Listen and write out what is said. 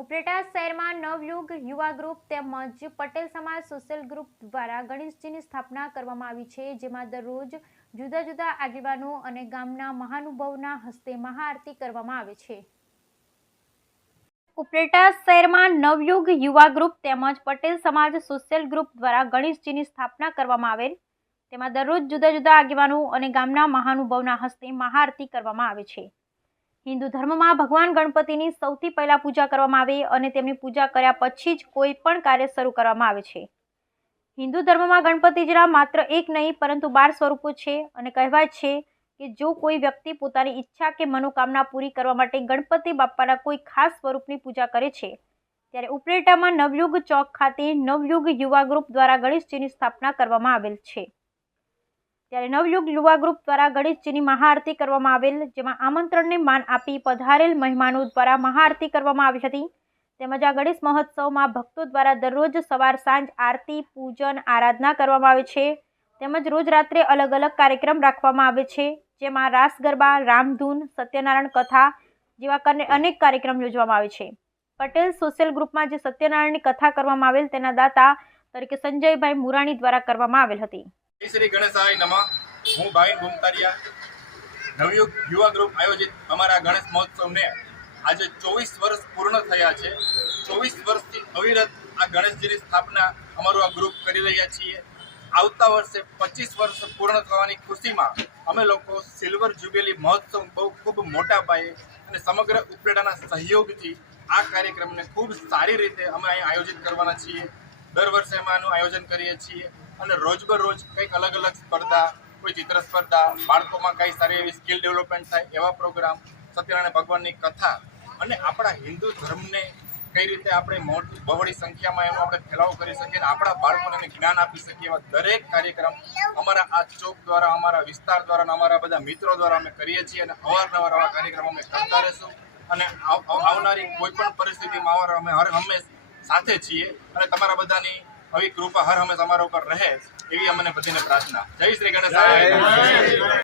ઉપલેટા શહેરમાં નવયુગ યુવા ગ્રુપ તેમજ પટેલ સમાજ સોશિયલ ગ્રુપ દ્વારા ગણેશજીની સ્થાપના કરવામાં આવી છે, જેમાં દરરોજ જુદા જુદા આગેવાનો અને ગામના મહાનુભાવોના હસ્તે મહાઆરતી કરવામાં આવે છે. ઉપલેટા શહેરમાં નવયુગ યુવા ગ્રુપ તેમજ પટેલ સમાજ સોશિયલ ગ્રુપ દ્વારા ગણેશજીની સ્થાપના કરવામાં આવેલ, તેમાં દરરોજ જુદા જુદા આગેવાનો અને ગામના મહાનુભાવોના હસ્તે મહાઆરતી કરવામાં આવે છે. હિન્દુ ધર્મમાં ભગવાન ગણપતિની સૌથી પહેલા પૂજા કરવામાં આવે અને તેમની પૂજા કર્યા પછી જ કોઈ પણ કાર્ય શરૂ કરવામાં આવે છે. હિન્દુ ધર્મમાં ગણપતિજીના માત્ર એક નહીં પરંતુ 12 સ્વરૂપો છે અને કહેવાય છે કે જો કોઈ વ્યક્તિ પોતાની ઈચ્છા કે મનોકામના પૂરી કરવા માટે ગણપતિ બાપ્પાના કોઈ ખાસ સ્વરૂપની પૂજા કરે છે, ત્યારે ઉપલેટામાં નવયુગ ચોક ખાતે નવયુગ યુવા ગ્રુપ દ્વારા ગણેશજીની સ્થાપના કરવામાં આવેલ છે. ત્યારે નવયુગ યુવા ગ્રુપ દ્વારા ગણેશજીની મહાઆરતી કરવામાં આવેલ, જેમાં આમંત્રણને માન આપી પધારેલ મહેમાનો દ્વારા મહાઆરતી કરવામાં આવી હતી. તેમજ આ ગણેશ મહોત્સવમાં ભક્તો દ્વારા દરરોજ સવાર સાંજ આરતી, પૂજન, આરાધના કરવામાં આવે છે. તેમજ રોજ રાત્રે અલગ અલગ કાર્યક્રમ રાખવામાં આવે છે, જેમાં રાસ ગરબા, રામધૂન, સત્યનારાયણ કથા જેવા અનેક કાર્યક્રમ યોજવામાં આવે છે. પટેલ સોશિયલ ગ્રુપમાં જે સત્યનારાયણની કથા કરવામાં આવેલ, તેના દાતા તરીકે સંજયભાઈ મુરાણી દ્વારા કરવામાં આવેલ હતી. શ્રી ગણેશાય નમઃ. હું ભાવિન ભૂમતારિયા. નવયુગ યુવા ગ્રુપ આયોજિત અમારા ગણેશ મહોત્સવને આજે 24 વર્ષ પૂર્ણ થયા છે. 24 વર્ષથી અવિરત આ ગણેશજીની સ્થાપના અમારું આ ગ્રુપ કરી રહ્યા છીએ. આવતા વર્ષે 25 વર્ષ પૂર્ણ થવાની ખુશીમાં અમે લોકો સિલ્વર જ્યુબિલી મહોત્સવ ખૂબ મોટા પાયે અને સમગ્ર ઉપલેટાના સહયોગથી આ કાર્યક્રમને ખૂબ સારી રીતે અમે અહીં આયોજિત કરવાના છીએ. દર વર્ષે અમે આનું આયોજન કરીએ છીએ અને રોજબરોજ કંઈક અલગ અલગ સ્પર્ધા, કોઈ ચિત્ર સ્પર્ધા, બાળકોમાં કઈ સારી એવી સ્કિલ ડેવલપમેન્ટ થાય એવા પ્રોગ્રામ, સત્યનારાયણ ભગવાનની કથા અને આપણા હિન્દુ ધર્મને કઈ રીતે આપણે બહોળી સંખ્યામાં એનો આપણે ફેલાવો કરી શકીએ અને આપણા બાળકોને જ્ઞાન આપી શકીએ એવા દરેક કાર્યક્રમ અમારા આ ચોક દ્વારા, અમારા વિસ્તાર દ્વારા અને અમારા બધા મિત્રો દ્વારા અમે કરીએ છીએ અને અવારનવાર આવા કાર્યક્રમો અમે કરતા રહીશું અને આવનારી કોઈ પણ પરિસ્થિતિમાં અમે હર હંમેશ સાથે છીએ અને તમારા બધાની આવી કૃપા હર હંમેશ અમારા ઉપર રહે એવી અમને બધાને પ્રાર્થના. જય શ્રી ગણેશ.